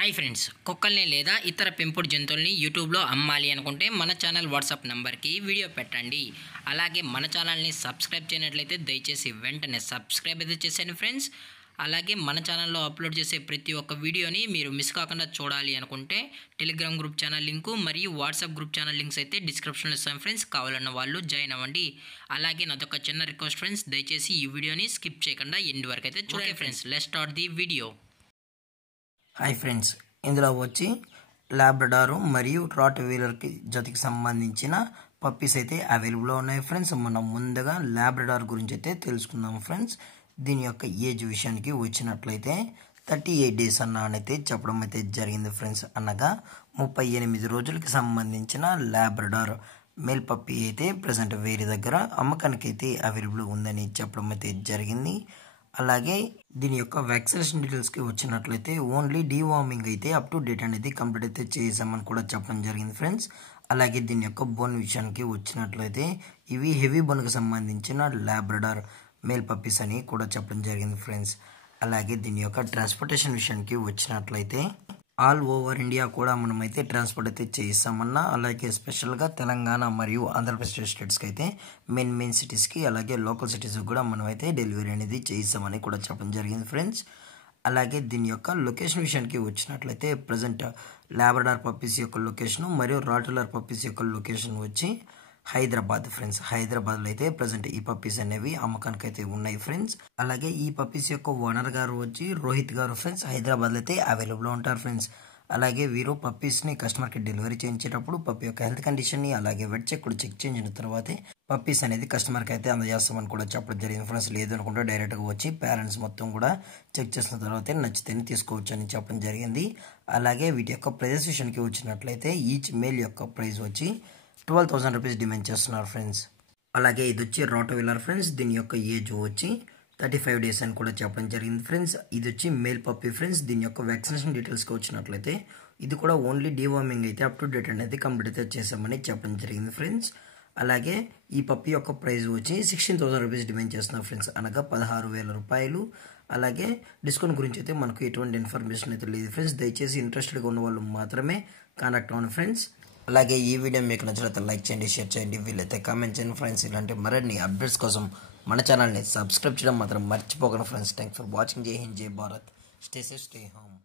Hi friends, కుక్కల్ని లేదా ఇతర పెంపుడు జంతువుల్ని యూట్యూబ్లో అమ్మాలి అనుకుంటే మన ఛానల్ వాట్సాప్ నెంబర్కి వీడియో పెట్టండి. అలాగే మన ఛానల్ని సబ్స్క్రైబ్ చేయనట్లయితే దయచేసి వెంటనే సబ్స్క్రైబ్ అయితే చేసేయండి ఫ్రెండ్స్. అలాగే మన ఛానల్లో అప్లోడ్ చేసే ప్రతి ఒక్క వీడియోని మీరు మిస్ కాకుండా చూడాలి అనుకుంటే టెలిగ్రామ్ గ్రూప్ ఛానల్ లింకు మరియు వాట్సాప్ గ్రూప్ ఛానల్ లింక్స్ అయితే డిస్క్రిప్షన్లో ఇస్తాను ఫ్రెండ్స్. కావాలన్న వాళ్ళు జాయిన్ అవ్వండి. అలాగే నాదొక చిన్న రిక్వెస్ట్ ఫ్రెండ్స్, దయచేసి ఈ వీడియోని స్కిప్ చేయకుండా ఎండ్ వరకు అయితే చూడండి friends. Let's start the video. Hi friends, ఇందులో వచ్చి లాబ్రడారు మరియు రాట్ వీలర్కి జతకి సంబంధించిన పప్పీస్ అయితే అవైలబుల్లో ఉన్నాయి ఫ్రెండ్స్. మనం ముందుగా లాబ్రడార్ గురించి అయితే తెలుసుకుందాం ఫ్రెండ్స్. దీని యొక్క ఏజ్ విషయానికి వచ్చినట్లయితే 38 డేస్ అయితే చెప్పడం అయితే జరిగింది ఫ్రెండ్స్. అనగా 38 రోజులకి సంబంధించిన లాబ్రడార్ మేల్ పప్పీ అయితే ప్రజెంట్ వేరే దగ్గర అమ్మకానికి అయితే అవైలబుల్ ఉందని చెప్పడం అయితే జరిగింది. అలాగే దీని యొక్క వ్యాక్సినేషన్ డీటెయిల్స్కి వచ్చినట్లయితే ఓన్లీ డీవార్మింగ్ అయితే అప్ టు డేట్ అనేది కంప్లీట్ అయితే చేసామని కూడా చెప్పడం జరిగింది ఫ్రెండ్స్. అలాగే దీని యొక్క బోన్ విషయానికి వచ్చినట్లయితే ఇవి హెవీ బోన్కి సంబంధించిన లాబ్రడార్ మేల్ పప్పీస్ అని కూడా చెప్పడం జరిగింది ఫ్రెండ్స్. అలాగే దీని యొక్క ట్రాన్స్పోర్టేషన్ విషయానికి వచ్చినట్లయితే ఆల్ ఓవర్ ఇండియా కూడా మనమైతే ట్రాన్స్పోర్ట్ అయితే చేయిస్తామన్నా. అలాగే స్పెషల్గా తెలంగాణ మరియు ఆంధ్రప్రదేశ్ స్టేట్స్కి అయితే మెయిన్ సిటీస్కి అలాగే లోకల్ సిటీస్కి కూడా మనమైతే డెలివరీ అనేది చేయిస్తామని కూడా చెప్పడం జరిగింది ఫ్రెండ్స్. అలాగే దీని యొక్క లొకేషన్ విషయానికి వచ్చినట్లయితే ప్రజెంట్ లాబ్రడార్ పప్పీస్ యొక్క లొకేషన్ మరియు రాట్వీలర్ పప్పీస్ యొక్క లొకేషన్ వచ్చి హైదరాబాద్ ఫ్రెండ్స్. హైదరాబాద్లో అయితే ప్రజెంట్ ఈ పప్పీస్ అనేవి అమ్మకానికి అయితే ఉన్నాయి ఫ్రెండ్స్. అలాగే ఈ పప్పీస్ యొక్క ఓనర్ గారు వచ్చి రోహిత్ గారు ఫ్రెండ్స్. హైదరాబాద్లో అయితే అవైలబుల్లో ఉంటారు ఫ్రెండ్స్. అలాగే వీరు పప్పీస్ని కస్టమర్కి డెలివరీ చేయించేటప్పుడు పప్పీ యొక్క హెల్త్ కండిషన్ని అలాగే వెట్ చెక్ కూడా చెక్ చేయించిన తర్వాతే పప్పీస్ అనేది కస్టమర్కి అయితే అందజేస్తామని కూడా చెప్పడం జరిగింది ఫ్రెండ్స్. లేదు అనుకుంటే డైరెక్ట్గా వచ్చి పేరెంట్స్ మొత్తం కూడా చెక్ చేసిన తర్వాతే నచ్చితేనే తీసుకోవచ్చు అని చెప్పడం జరిగింది. అలాగే వీటి యొక్క ప్రైజెస్ విషయానికి వచ్చినట్లయితే ఈచ్ మేల్ యొక్క ప్రైస్ వచ్చి 12,000 రూపీస్ డిమాండ్ చేస్తున్నారు ఫ్రెండ్స్. అలాగే ఇది వచ్చి రాట్ వీలర్ ఫ్రెండ్స్. దీని యొక్క ఏజ్ వచ్చి 35 డేస్ అని కూడా చెప్పడం జరిగింది ఫ్రెండ్స్. ఇది వచ్చి మేల్ పప్పీ ఫ్రెండ్స్. దీని యొక్క వ్యాక్సినేషన్ డీటెయిల్స్కి వచ్చినట్లయితే ఇది కూడా ఓన్లీ డీవార్మింగ్ అయితే అప్ టు డేట్ అనేది కంప్లీట్ అయితే చేసామని చెప్పడం జరిగింది ఫ్రెండ్స్. అలాగే ఈ పప్పీ యొక్క ప్రైస్ వచ్చి 16,000 రూపీస్ డిమాండ్ చేస్తున్నారు ఫ్రెండ్స్, అనగా 16,000 రూపాయలు. అలాగే డిస్కౌంట్ గురించి అయితే మనకు ఎటువంటి ఇన్ఫర్మేషన్ అయితే లేదు ఫ్రెండ్స్. దయచేసి ఇంట్రెస్టెడ్గా ఉన్న వాళ్ళు మాత్రమే కాంటాక్ట్ అవ్వండి ఫ్రెండ్స్. అలాగే ఈ వీడియో మీకు నచ్చినట్లయితే లైక్ చేయండి, షేర్ చేయండి, వీలైతే కామెంట్ చేయండి ఫ్రెండ్స్. ఇలాంటి మరిన్ని అప్డేట్స్ కోసం మన ఛానల్ని సబ్స్క్రైబ్ చేయడం మాత్రం మర్చిపోకండి ఫ్రెండ్స్. Thanks for watching. జై హింద్, జై Bharat. Stay safe, stay home.